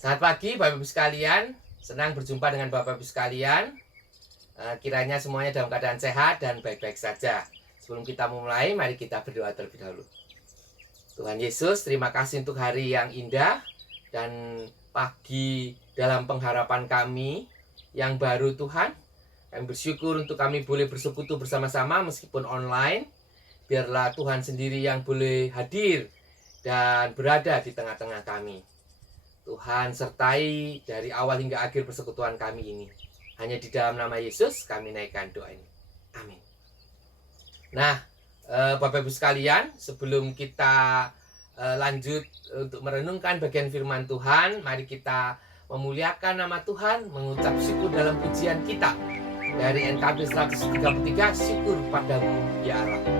Selamat pagi Bapak Ibu sekalian, senang berjumpa dengan Bapak Ibu sekalian. Kiranya semuanya dalam keadaan sehat dan baik-baik saja. Sebelum kita mulai, mari kita berdoa terlebih dahulu. Tuhan Yesus, terima kasih untuk hari yang indah dan pagi dalam pengharapan kami yang baru Tuhan. Kami bersyukur untuk kami boleh bersekutu bersama-sama meskipun online. Biarlah Tuhan sendiri yang boleh hadir dan berada di tengah-tengah kami. Tuhan sertai dari awal hingga akhir persekutuan kami ini. Hanya di dalam nama Yesus kami naikkan doa ini. Amin. Nah, Bapak Ibu sekalian, sebelum kita lanjut untuk merenungkan bagian firman Tuhan, mari kita memuliakan nama Tuhan, mengucap syukur dalam pujian kita. Dari NKB 133, syukur padamu ya Allah.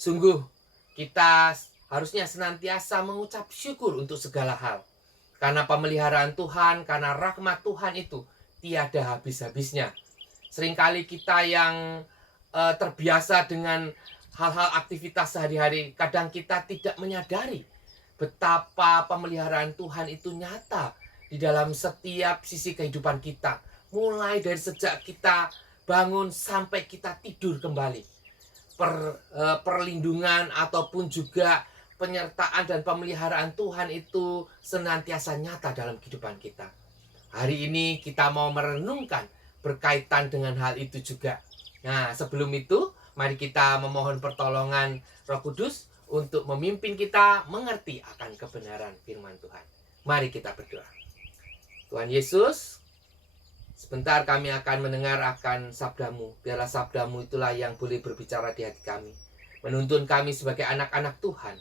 Sungguh kita harusnya senantiasa mengucap syukur untuk segala hal. Karena pemeliharaan Tuhan, karena rahmat Tuhan itu tiada habis-habisnya. Seringkali kita yang terbiasa dengan hal-hal aktivitas sehari-hari, kadang kita tidak menyadari betapa pemeliharaan Tuhan itu nyata di dalam setiap sisi kehidupan kita. Mulai dari sejak kita bangun sampai kita tidur kembali. Perlindungan ataupun juga penyertaan dan pemeliharaan Tuhan itu senantiasa nyata dalam kehidupan kita. Hari ini kita mau merenungkan berkaitan dengan hal itu juga. Nah, sebelum itu, mari kita memohon pertolongan Roh Kudus untuk memimpin kita mengerti akan kebenaran firman Tuhan. Mari kita berdoa. Tuhan Yesus, sebentar kami akan mendengar akan sabdamu. Biarlah sabdamu itulah yang boleh berbicara di hati kami. Menuntun kami sebagai anak-anak Tuhan.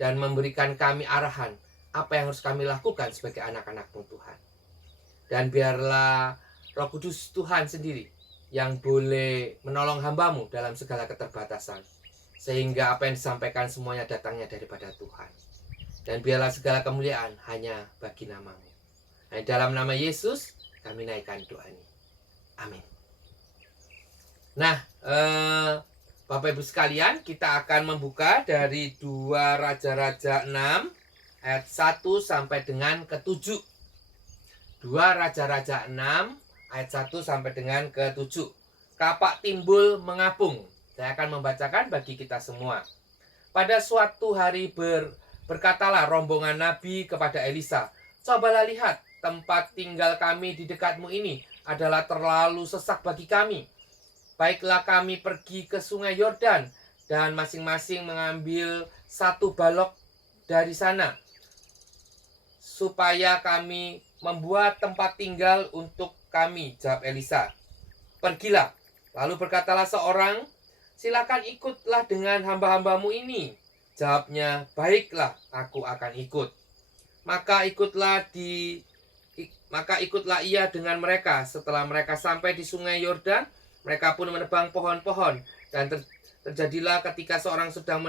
Dan memberikan kami arahan apa yang harus kami lakukan sebagai anak-anak-Mu Tuhan. Dan biarlah Roh Kudus Tuhan sendiri yang boleh menolong hamba-Mu dalam segala keterbatasan. Sehingga apa yang disampaikan semuanya datangnya daripada Tuhan. Dan biarlah segala kemuliaan hanya bagi nama-Mu. Nah, dalam nama Yesus kami naikkan doa ini. Amin. Nah, Bapak Ibu sekalian, kita akan membuka dari 2 Raja-Raja 6 ayat 1 sampai dengan ke-7. 2 Raja-Raja 6 ayat 1 sampai dengan ke-7. Kapak timbul mengapung. Saya akan membacakan bagi kita semua. Pada suatu hari berkatalah rombongan nabi kepada Elisa, "Cobalah lihat, tempat tinggal kami di dekatmu ini adalah terlalu sesak bagi kami. Baiklah kami pergi ke sungai Yordan dan masing-masing mengambil satu balok dari sana, supaya kami membuat tempat tinggal untuk kami," jawab Elisa. "Pergilah." Lalu berkatalah seorang, "Silakan ikutlah dengan hamba-hambamu ini." Jawabnya, "Baiklah, aku akan ikut." Maka ikutlah ia dengan mereka. Setelah mereka sampai di sungai Yordan, mereka pun menebang pohon-pohon. Dan terjadilah ketika seorang sedang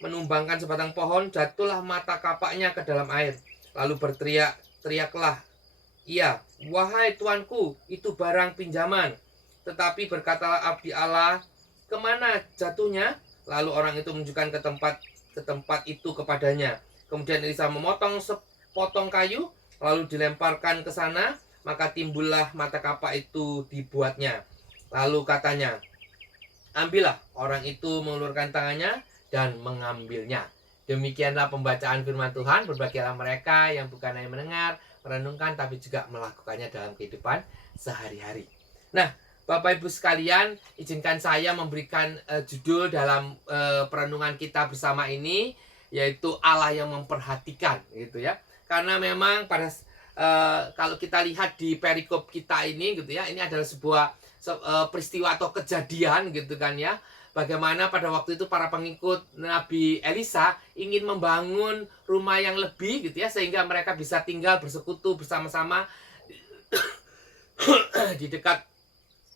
menumbangkan sebatang pohon, jatuhlah mata kapaknya ke dalam air. Lalu teriaklah ia, "Wahai tuanku, itu barang pinjaman." Tetapi berkatalah abdi Allah, "Kemana jatuhnya?" Lalu orang itu menunjukkan ke tempat itu kepadanya. Kemudian Elisa memotong sepotong kayu, lalu dilemparkan ke sana, maka timbullah mata kapak itu dibuatnya. Lalu katanya, "Ambillah." Orang itu mengulurkan tangannya dan mengambilnya. Demikianlah pembacaan firman Tuhan. Berbahagialah mereka yang bukan hanya mendengar, merenungkan, tapi juga melakukannya dalam kehidupan sehari-hari. Nah, Bapak Ibu sekalian, izinkan saya memberikan judul dalam perenungan kita bersama ini, yaitu Allah yang memperhatikan, gitu ya. Karena memang kalau kita lihat di perikop kita ini, gitu ya, ini adalah sebuah peristiwa atau kejadian, gitu kan ya. Bagaimana pada waktu itu para pengikut Nabi Elisa ingin membangun rumah yang lebih, gitu ya, sehingga mereka bisa tinggal bersekutu bersama-sama di dekat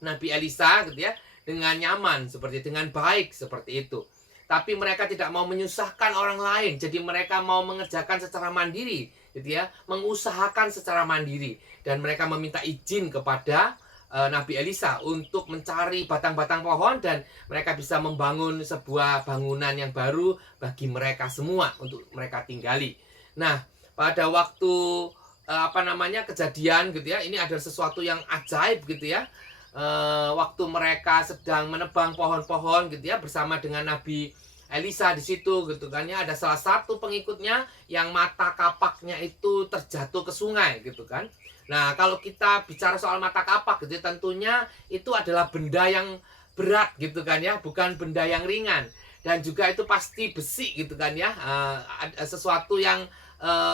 Nabi Elisa, gitu ya, dengan nyaman, dengan baik seperti itu. Tapi mereka tidak mau menyusahkan orang lain, jadi mereka mau mengerjakan secara mandiri, gitu ya, mengusahakan secara mandiri, dan mereka meminta izin kepada Nabi Elisa untuk mencari batang-batang pohon dan mereka bisa membangun sebuah bangunan yang baru bagi mereka semua untuk mereka tinggali. Nah, pada waktu kejadian, gitu ya, ini adalah sesuatu yang ajaib, gitu ya. Waktu mereka sedang menebang pohon-pohon, gitu ya, bersama dengan Nabi Elisa di situ, gitu kan ya, ada salah satu pengikutnya yang mata kapaknya itu terjatuh ke sungai, gitu kan. Nah, kalau kita bicara soal mata kapak, gitu ya, tentunya itu adalah benda yang berat, gitu kan ya, bukan benda yang ringan, dan juga itu pasti besi, gitu kan ya, sesuatu yang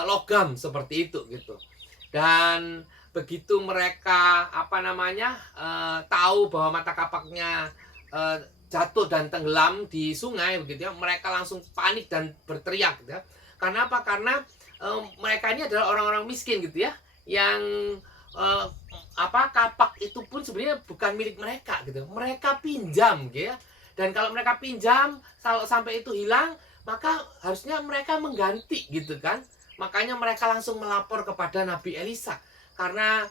logam seperti itu, gitu. Dan begitu mereka tahu bahwa mata kapaknya jatuh dan tenggelam di sungai, begitu ya, mereka langsung panik dan berteriak, gitu ya. Karena apa? Karena mereka ini adalah orang-orang miskin, gitu ya, yang kapak itu pun sebenarnya bukan milik mereka, gitu. Mereka pinjam, gitu ya. Dan kalau mereka pinjam, kalau sampai itu hilang, maka harusnya mereka mengganti, gitu kan. Makanya mereka langsung melapor kepada Nabi Elisa. Karena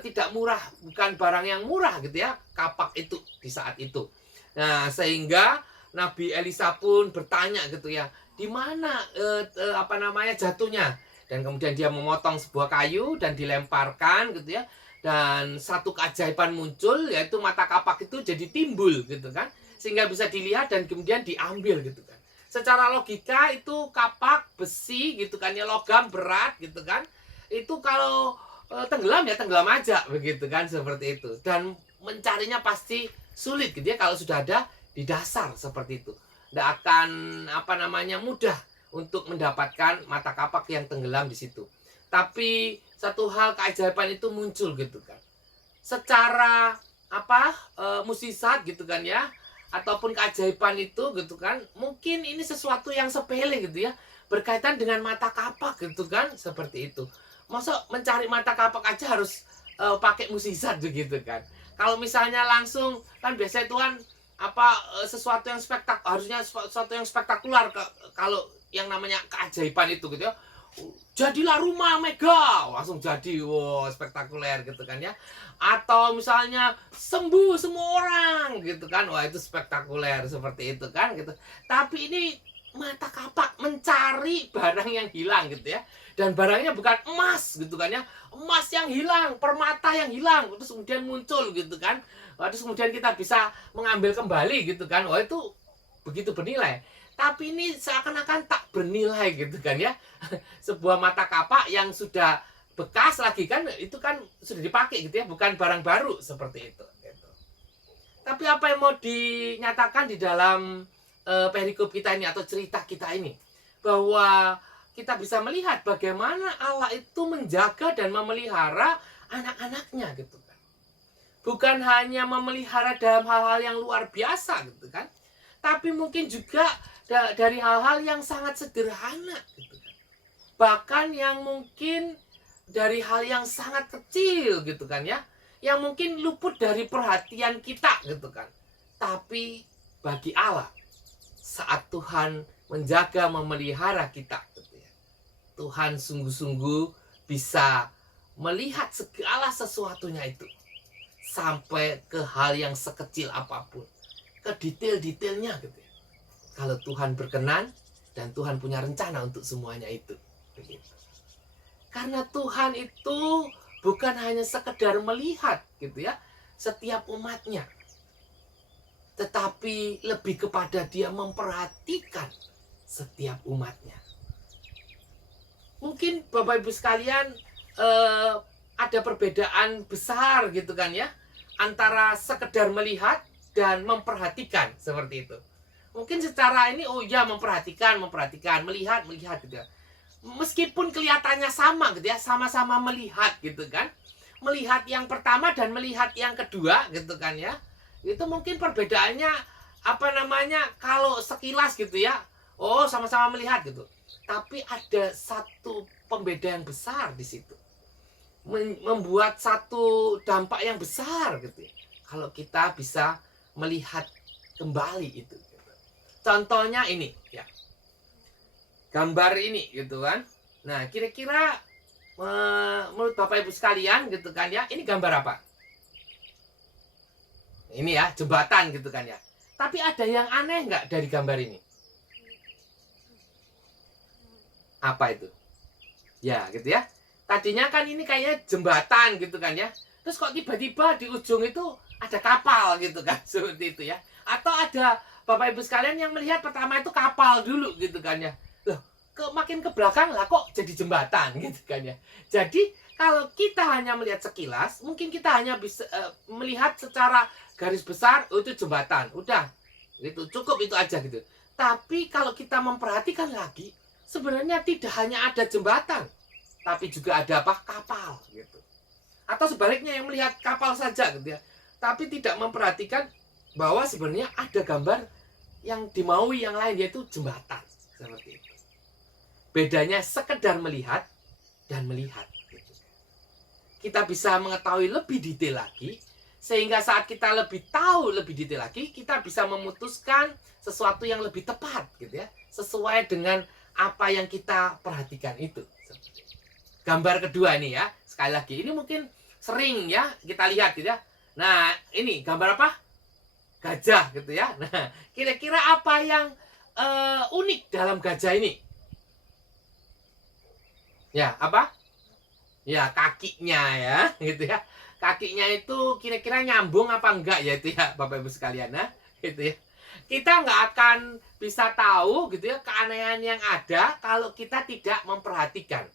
tidak murah, bukan barang yang murah, gitu ya, kapak itu di saat itu. Nah, sehingga Nabi Elisa pun bertanya, gitu ya, di mana jatuhnya. Dan kemudian dia memotong sebuah kayu dan dilemparkan, gitu ya. Dan satu keajaiban muncul, yaitu mata kapak itu jadi timbul, gitu kan, sehingga bisa dilihat dan kemudian diambil, gitu kan. Secara logika itu kapak besi, gitu kan ya, logam berat, gitu kan. Itu kalau tenggelam ya tenggelam aja, begitu kan, seperti itu. Dan mencarinya pasti sulit, gitu ya, kalau sudah ada di dasar seperti itu. Tidak akan mudah untuk mendapatkan mata kapak yang tenggelam di situ. Tapi satu hal keajaiban itu muncul, gitu kan. Secara musisat, gitu kan ya, ataupun keajaiban itu, gitu kan, mungkin ini sesuatu yang sepele, gitu ya, berkaitan dengan mata kapak, gitu kan, seperti itu. Masa mencari mata kapak aja harus pakai musisat, begitu kan. Kalau misalnya langsung, kan biasanya itu kan sesuatu yang harusnya sesuatu yang spektakuler, kalau yang namanya keajaiban itu, gitu ya. Jadilah rumah mega, langsung jadi, wow, spektakuler, gitu kan ya. Atau misalnya sembuh semua orang, gitu kan, wah itu spektakuler seperti itu kan, gitu. Tapi ini mata kapak mencari barang yang hilang, gitu ya. Dan barangnya bukan emas, gitu kan ya, emas yang hilang, permata yang hilang, terus kemudian muncul, gitu kan. Terus kemudian kita bisa mengambil kembali, gitu kan. Wah itu begitu bernilai. Tapi ini seakan-akan tak bernilai gitu kan ya. Sebuah mata kapak yang sudah bekas lagi kan, itu kan sudah dipakai gitu ya, bukan barang baru seperti itu. Gitu. Tapi apa yang mau dinyatakan di dalam perikop kita ini atau cerita kita ini? Bahwa kita bisa melihat bagaimana Allah itu menjaga dan memelihara anak-anaknya gitu kan. Bukan hanya memelihara dalam hal-hal yang luar biasa gitu kan. Tapi mungkin juga dari hal-hal yang sangat sederhana gitu kan. Bahkan yang mungkin dari hal yang sangat kecil gitu kan ya. Yang mungkin luput dari perhatian kita gitu kan. Tapi bagi Allah, saat Tuhan menjaga memelihara kita gitu ya, Tuhan sungguh-sungguh bisa melihat segala sesuatunya itu. Sampai ke hal yang sekecil apapun. Ke detail-detailnya gitu ya. Kalau Tuhan berkenan dan Tuhan punya rencana untuk semuanya itu. Begitu. Karena Tuhan itu bukan hanya sekedar melihat gitu ya setiap umatnya. Tetapi lebih kepada dia memperhatikan setiap umatnya. Mungkin Bapak Ibu sekalian ada perbedaan besar gitu kan ya. Antara sekedar melihat dan memperhatikan seperti itu. Mungkin secara ini memperhatikan, melihat gitu ya. Meskipun kelihatannya sama gitu ya, sama-sama melihat gitu kan. Melihat yang pertama dan melihat yang kedua gitu kan ya. Itu mungkin perbedaannya kalau sekilas gitu ya. Oh, sama-sama melihat gitu. Tapi ada satu pembeda yang besar di situ. Membuat satu dampak yang besar gitu ya. Kalau kita bisa melihat kembali itu gitu. Contohnya ini ya. Gambar ini gitu kan. Nah, kira-kira menurut Bapak Ibu sekalian gitu kan ya, ini gambar apa? Ini ya, jembatan gitu kan ya. Tapi ada yang aneh nggak dari gambar ini? Apa itu? Ya, gitu ya. Tadinya kan ini kayaknya jembatan gitu kan ya. Terus kok tiba-tiba di ujung itu ada kapal gitu kan. Seperti itu ya. Atau ada Bapak Ibu sekalian yang melihat pertama itu kapal dulu gitu kan ya. Loh, makin ke belakang lah kok jadi jembatan gitu kan ya. Jadi kalau kita hanya melihat sekilas, mungkin kita hanya bisa melihat secara garis besar, itu jembatan. Udah, itu cukup itu aja gitu. Tapi kalau kita memperhatikan lagi, sebenarnya tidak hanya ada jembatan, tapi juga ada kapal gitu. Atau sebaliknya yang melihat kapal saja gitu ya, tapi tidak memperhatikan bahwa sebenarnya ada gambar yang dimaui yang lain, yaitu jembatan seperti itu. Bedanya sekedar melihat dan melihat gitu. Kita bisa mengetahui lebih detail lagi, sehingga saat kita lebih tahu lebih detail lagi, kita bisa memutuskan sesuatu yang lebih tepat gitu ya, sesuai dengan apa yang kita perhatikan itu. Gambar kedua ini ya, sekali lagi ini mungkin sering ya kita lihat gitu ya. Nah, ini gambar apa? Gajah gitu ya. Nah, kira-kira apa yang unik dalam gajah ini? Ya, apa? Ya, kakinya ya, gitu ya. Kakinya itu kira-kira nyambung apa enggak ya itu ya, Bapak Ibu sekalian, nah, gitu ya. Kita nggak akan bisa tahu gitu ya keanehan yang ada kalau kita tidak memperhatikan.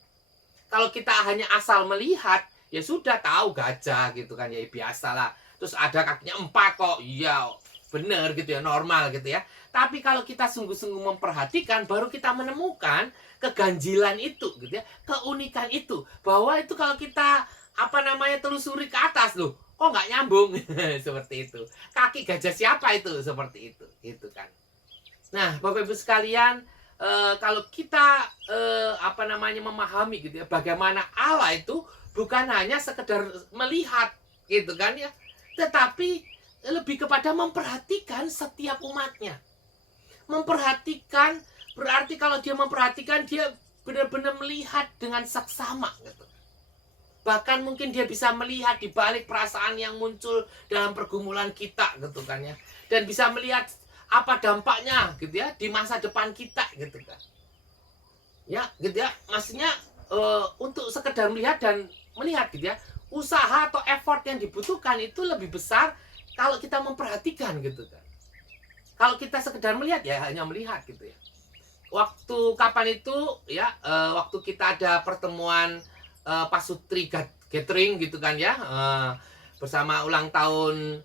Kalau kita hanya asal melihat, ya sudah tahu gajah gitu kan ya, biasalah. Terus ada kakinya 4 kok, iya bener gitu ya, normal gitu ya. Tapi kalau kita sungguh-sungguh memperhatikan, baru kita menemukan keganjilan itu gitu ya, keunikan itu. Bahwa itu kalau kita telusuri ke atas loh, kok nggak nyambung seperti itu. Kaki gajah siapa itu? Seperti itu, gitu kan. Nah, Bapak Ibu sekalian, kalau kita memahami gitu ya, bagaimana Allah itu bukan hanya sekedar melihat gitu kan ya, tetapi lebih kepada memperhatikan setiap umatnya. Memperhatikan berarti kalau dia memperhatikan, dia benar-benar melihat dengan saksama gitu. Bahkan mungkin dia bisa melihat di balik perasaan yang muncul dalam pergumulan kita gitu kan ya, dan bisa melihat apa dampaknya gitu ya di masa depan kita gitu kan. Ya, gitu ya. Maksudnya untuk sekedar melihat dan melihat gitu ya. Usaha atau effort yang dibutuhkan itu lebih besar kalau kita memperhatikan gitu kan. Kalau kita sekedar melihat ya hanya melihat gitu ya. Waktu kapan itu ya, waktu kita ada pertemuan pasutri gathering gitu kan ya, bersama ulang tahun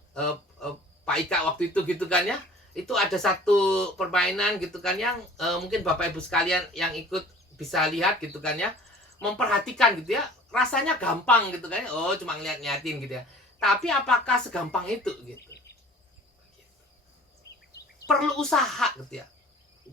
Pak Ika waktu itu gitu kan ya. Itu ada satu permainan gitu kan yang mungkin Bapak Ibu sekalian yang ikut bisa lihat gitu kan ya, memperhatikan gitu ya. Rasanya gampang gitu kan ya. Oh, cuma ngeliat-ngeliatin gitu ya. Tapi apakah segampang itu gitu? Perlu usaha gitu ya.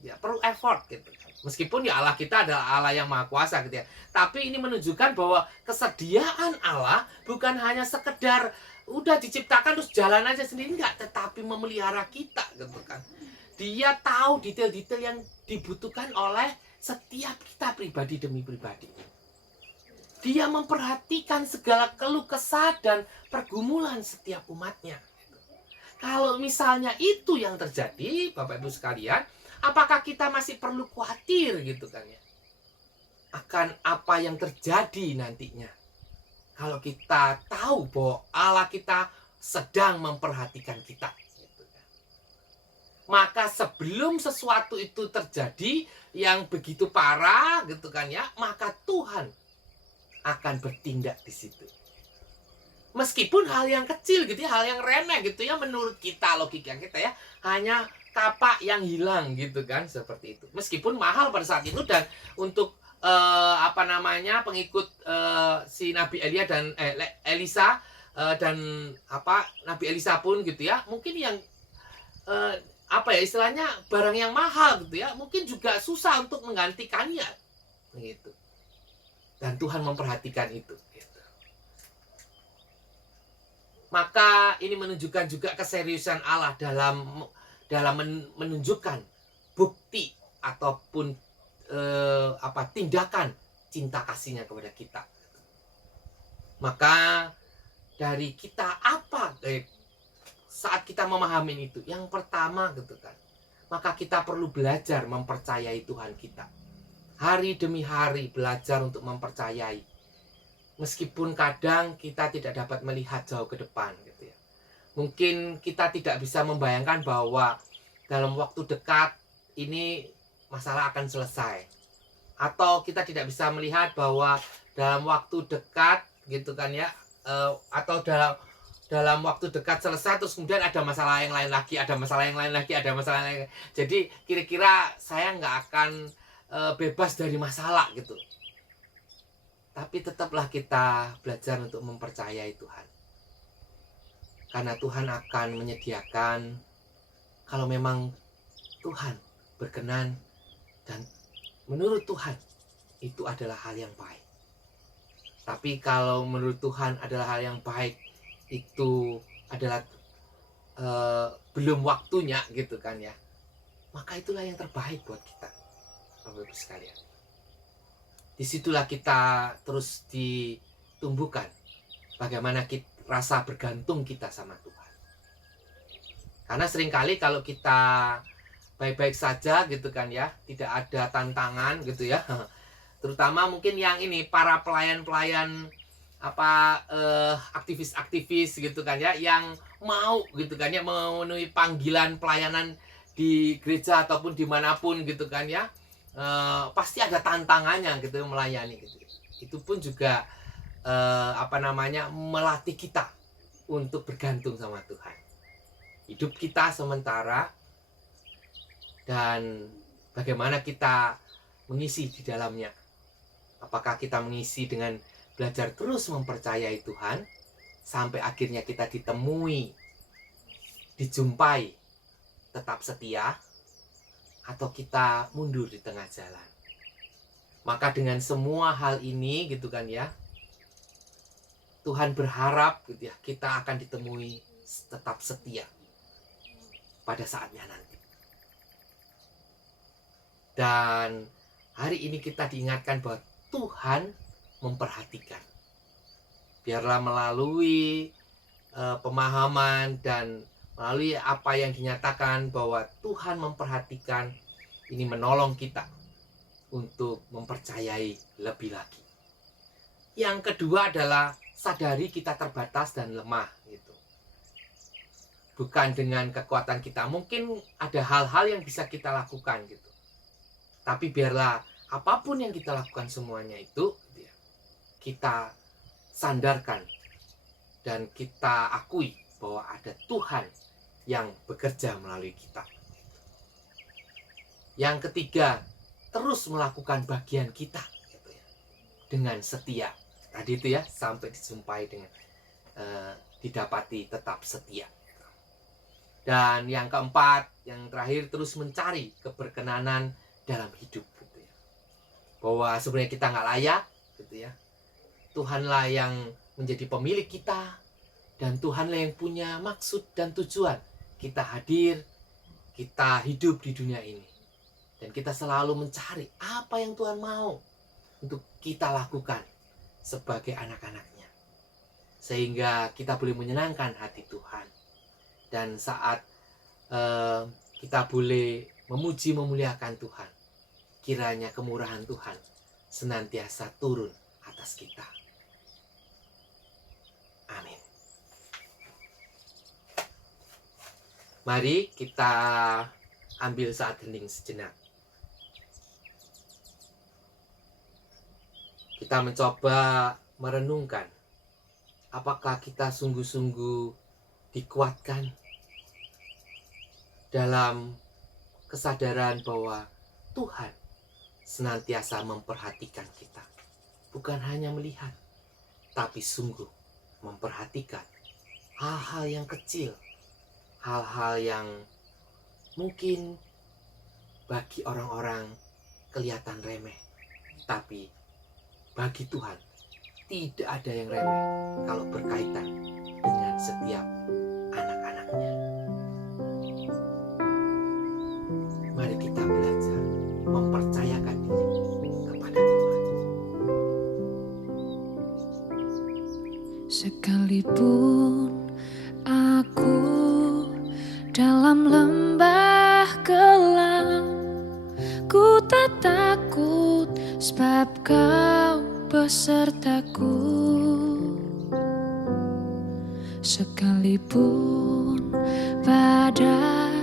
Ya, perlu effort gitu. Meskipun ya Allah kita adalah Allah yang maha kuasa gitu ya. Tapi ini menunjukkan bahwa kesediaan Allah bukan hanya sekedar udah diciptakan terus jalan aja sendiri, enggak, tetapi memelihara kita gitu kan. Dia tahu detail-detail yang dibutuhkan oleh setiap kita pribadi demi pribadi. Dia memperhatikan segala keluh kesah dan pergumulan setiap umatnya. Kalau misalnya itu yang terjadi, Bapak Ibu sekalian, apakah kita masih perlu khawatir gitu kan ya, akan apa yang terjadi nantinya? Kalau kita tahu bahwa Allah kita sedang memperhatikan kita. Gitu kan. Maka sebelum sesuatu itu terjadi yang begitu parah gitu kan ya, maka Tuhan akan bertindak di situ. Meskipun hal yang kecil gitu ya, hal yang remeh gitu ya, menurut kita, logika kita ya, hanya kapak yang hilang gitu kan, seperti itu. Meskipun mahal pada saat itu dan untuk pengikut si Nabi Elia dan Elisa dan Nabi Elisa pun gitu ya, mungkin yang istilahnya barang yang mahal gitu ya, mungkin juga susah untuk menggantikannya gitu. Dan Tuhan memperhatikan itu. Gitu. Maka ini menunjukkan juga keseriusan Allah dalam menunjukkan bukti ataupun tindakan cinta kasihnya kepada kita. Maka dari kita saat kita memahami itu, yang pertama gitu kan, maka kita perlu belajar mempercayai Tuhan kita. Hari demi hari belajar untuk mempercayai. Meskipun kadang kita tidak dapat melihat jauh ke depan gitu ya. Mungkin kita tidak bisa membayangkan bahwa dalam waktu dekat ini masalah akan selesai. Atau kita tidak bisa melihat bahwa dalam waktu dekat gitu kan ya, atau dalam waktu dekat selesai terus kemudian ada masalah yang lain lagi, ada masalah yang lain lagi, ada masalah yang lain. Jadi kira-kira saya nggak akan bebas dari masalah gitu. Tapi tetaplah kita belajar untuk mempercayai Tuhan. Karena Tuhan akan menyediakan kalau memang Tuhan berkenan dan menurut Tuhan itu adalah hal yang baik. Tapi kalau menurut Tuhan adalah hal yang baik, itu adalah belum waktunya gitu kan ya. Maka itulah yang terbaik buat kita, Bapak-Ibu sekalian. Disitulah kita terus ditumbuhkan bagaimana rasa bergantung kita sama Tuhan. Karena seringkali kalau kita baik-baik saja gitu kan ya, tidak ada tantangan gitu ya, terutama mungkin yang ini para pelayan-pelayan aktivis-aktivis gitu kan ya, yang mau gitu kan ya memenuhi panggilan pelayanan di gereja ataupun dimanapun gitu kan ya, pasti ada tantangannya gitu melayani gitu. Itu pun juga melatih kita untuk bergantung sama Tuhan. Hidup kita sementara dan bagaimana kita mengisi di dalamnya. Apakah kita mengisi dengan belajar terus mempercayai Tuhan sampai akhirnya kita ditemui, dijumpai, tetap setia, atau kita mundur di tengah jalan. Maka dengan semua hal ini gitu kan ya, Tuhan berharap gitu ya, kita akan ditemui tetap setia pada saatnya nanti. Dan hari ini kita diingatkan bahwa Tuhan memperhatikan. Biarlah melalui pemahaman dan melalui apa yang dinyatakan bahwa Tuhan memperhatikan, ini menolong kita untuk mempercayai lebih lagi. Yang kedua adalah sadari kita terbatas dan lemah gitu. bukan dengan kekuatan kita. Mungkin ada hal-hal yang bisa kita lakukan gitu. Tapi biarlah apapun yang kita lakukan semuanya itu kita sandarkan dan kita akui bahwa ada Tuhan yang bekerja melalui kita. Yang ketiga, terus melakukan bagian kita gitu ya, dengan setia. Tadi itu ya, sampai disumpahi dengan didapati tetap setia. Dan yang keempat, yang terakhir, terus mencari keberkenanan dalam hidup gitu ya. Bahwa sebenarnya kita nggak layak gitu ya. Tuhanlah yang menjadi pemilik kita, dan Tuhanlah yang punya maksud dan tujuan kita hadir, kita hidup di dunia ini. Dan kita selalu mencari apa yang Tuhan mau untuk kita lakukan sebagai anak-anaknya. Sehingga kita boleh menyenangkan hati Tuhan. Dan saat kita boleh memuji memuliakan Tuhan, kiranya kemurahan Tuhan senantiasa turun atas kita. Amin. Mari kita ambil saat hening sejenak. Kita mencoba merenungkan, apakah kita sungguh-sungguh dikuatkan dalam kesadaran bahwa Tuhan senantiasa memperhatikan kita. Bukan hanya melihat, tapi sungguh memperhatikan hal-hal yang kecil, hal-hal yang mungkin bagi orang-orang kelihatan remeh, tapi bagi Tuhan tidak ada yang remeh kalau berkaitan dengan setiap anak-anaknya. Mari kita belajar mempercayakan diri kepada Tuhan. Sekalipun aku dalam lembah gelap, ku tak takut sebab Kau besertaku. Sekalipun badai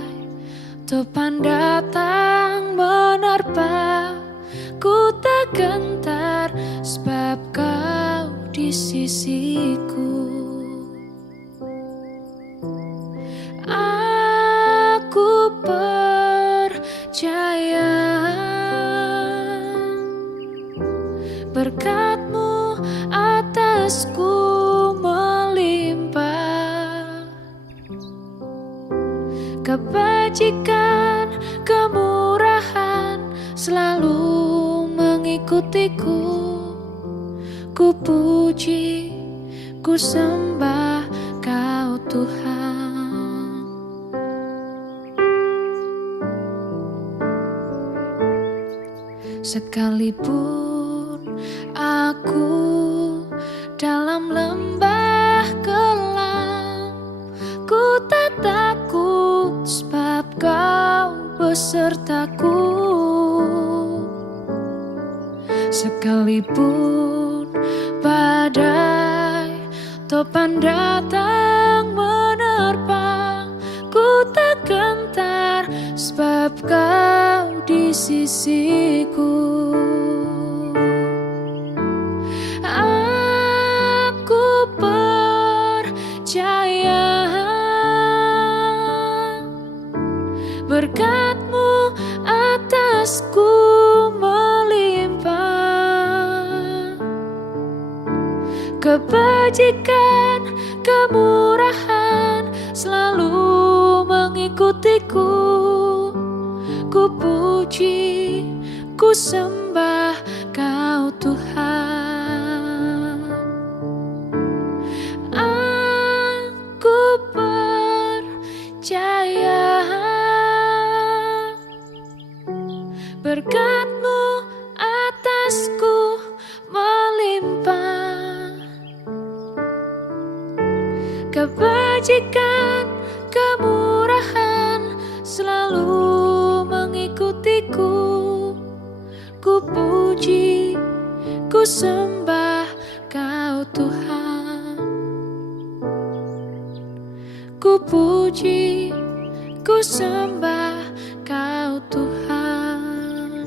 topan datang menerpa, ku tak gentar sebab Kau di sisiku. Aku percaya berkat-Mu atasku melimpah, kebajikan, kemurahan selalu mengikutiku. Ku puji, ku sembah Kau Tuhan. Sekalipun aku dalam lembah gelap, ku tak takut sebab Kau besertaku. Sekalipun badai topan datang menerpa, ku tak gentar sebab Kau di sisiku. Aku percaya berkat-Mu atasku melimpah, kebajikan, kemurahan selalu mengikutiku. Ku puji, ku sembah Kau Tuhan. Aku percaya berkat-Mu atasku melimpah, kebajikan, kemurahan selalu mengikutiku. Ku puji, ku sembah Kau Tuhan. Ku ku puji, ku sembah Kau Tuhan.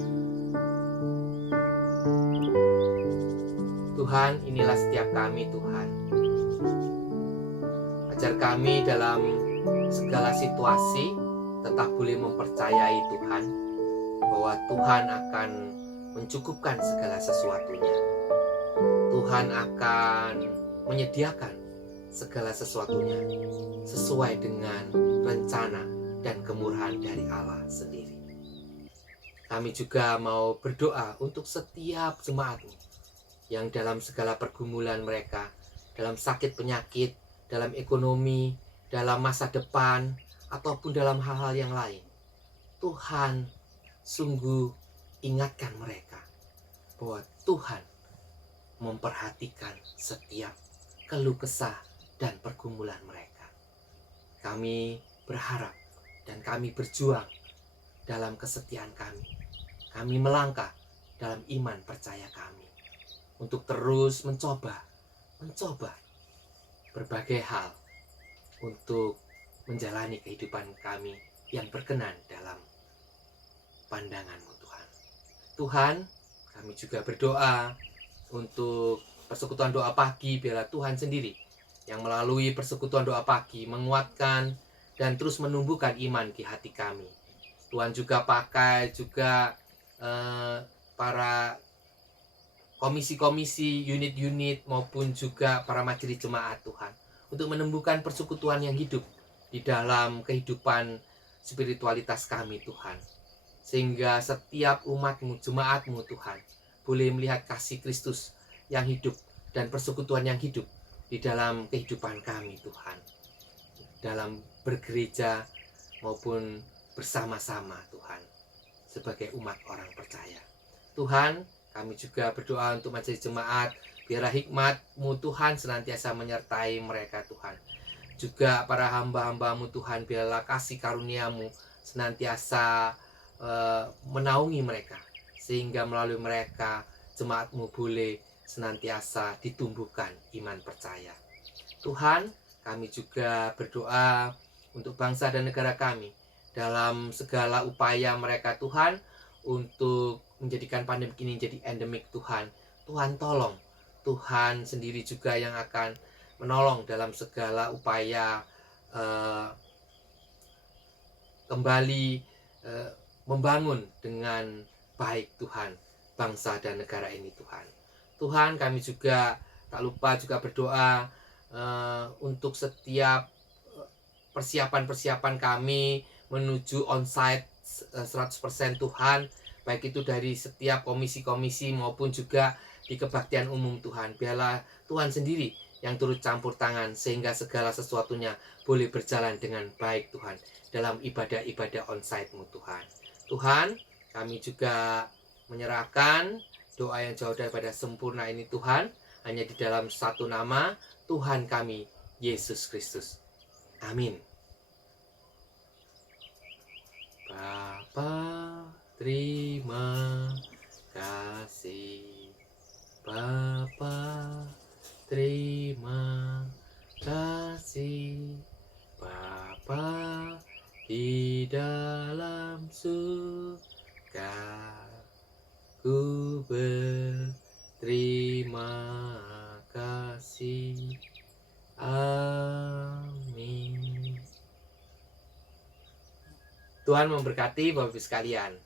Tuhan, inilah setiap kami Tuhan. Ajar kami dalam segala situasi tetap boleh mempercayai Tuhan, bahwa Tuhan akan mencukupkan segala sesuatunya. Tuhan akan menyediakan segala sesuatunya sesuai dengan rencana dan kemurahan dari Allah sendiri. Kami juga mau berdoa untuk setiap jemaat-Mu yang dalam segala pergumulan mereka, dalam sakit penyakit, dalam ekonomi, dalam masa depan, ataupun dalam hal-hal yang lain. Tuhan sungguh ingatkan mereka bahwa Tuhan memperhatikan setiap keluh kesah dan pergumulan mereka. Kami berharap dan kami berjuang dalam kesetiaan kami. Kami melangkah dalam iman percaya kami untuk terus mencoba berbagai hal untuk menjalani kehidupan kami yang berkenan dalam pandangan-Mu Tuhan. Tuhan, kami juga berdoa untuk persekutuan doa pagi, biarlah Tuhan sendiri yang melalui persekutuan doa pagi menguatkan dan terus menumbuhkan iman di hati kami. Tuhan juga pakai juga para komisi-komisi, unit-unit maupun juga para majelis jemaat Tuhan untuk menumbuhkan persekutuan yang hidup di dalam kehidupan spiritualitas kami Tuhan. Sehingga setiap umat-Mu, jemaat-Mu Tuhan, boleh melihat kasih Kristus yang hidup dan persekutuan yang hidup di dalam kehidupan kami Tuhan. Dalam bergereja maupun bersama-sama Tuhan sebagai umat orang percaya. Tuhan, kami juga berdoa untuk majelis jemaat, biarlah hikmat-Mu Tuhan senantiasa menyertai mereka Tuhan. Juga para hamba-hamba-Mu Tuhan, biarlah kasih karunia-Mu senantiasa menaungi mereka, sehingga melalui mereka jemaat-Mu boleh senantiasa ditumbuhkan iman percaya. Tuhan, kami juga berdoa untuk bangsa dan negara kami dalam segala upaya mereka Tuhan untuk menjadikan pandemi ini jadi endemik Tuhan. Tuhan tolong, Tuhan sendiri juga yang akan menolong dalam segala upaya kembali membangun dengan baik Tuhan bangsa dan negara ini Tuhan. Tuhan, kami juga tak lupa juga berdoa untuk setiap persiapan-persiapan kami menuju onsite 100% Tuhan, baik itu dari setiap komisi-komisi maupun juga di kebaktian umum Tuhan. Biarlah Tuhan sendiri yang turut campur tangan sehingga segala sesuatunya boleh berjalan dengan baik Tuhan dalam ibadah-ibadah onsite-Mu Tuhan. Tuhan, kami juga menyerahkan doa yang jauh daripada sempurna ini Tuhan, hanya di dalam satu nama, Tuhan kami, Yesus Kristus. Amin. Bapa, terima kasih. Bapa, terima kasih. Bapa di dalam surga, ku berterima kasih. Amin. Tuhan memberkati Bapak Ibu sekalian.